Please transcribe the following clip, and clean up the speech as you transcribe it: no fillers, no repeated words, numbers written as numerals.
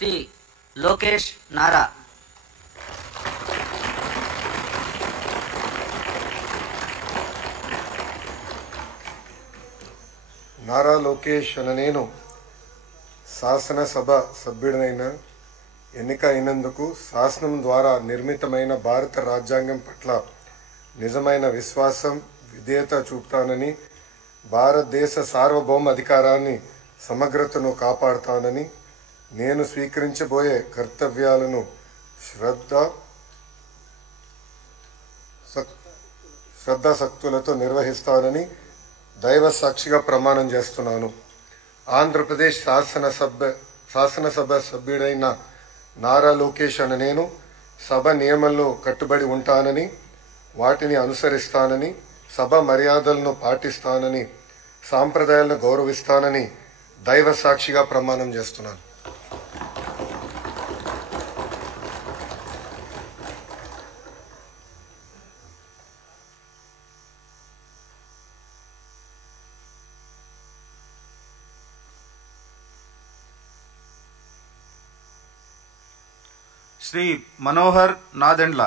శ్రీ లోకేష్ నారా. నారా లోకేష్ అనే నేను శాసనసభ సభ్యుడినైన ఎన్నిక అయినందుకు శాసనం ద్వారా నిర్మితమైన భారత రాజ్యాంగం పట్ల నిజమైన విశ్వాసం విధేయత చూపుతానని, భారతదేశ సార్వభౌమ అధికారాన్ని సమగ్రతను కాపాడుతానని, నేను స్వీకరించబోయే కర్తవ్యాలను శ్రద్ధాశక్తులతో నిర్వహిస్తానని దైవ సాక్షిగా ప్రమాణం చేస్తున్నాను. ఆంధ్రప్రదేశ్ శాసనసభ సభ్యుడైన నారా లోకేష్ అనే నేను సభ నియమాల్లో కట్టుబడి ఉంటానని, వాటిని అనుసరిస్తానని, సభ మర్యాదలను పాటిస్తానని, సాంప్రదాయాలను గౌరవిస్తానని దైవ సాక్షిగా ప్రమాణం చేస్తున్నాను. శ్రీ మనోహర్ నాదెండ్ల.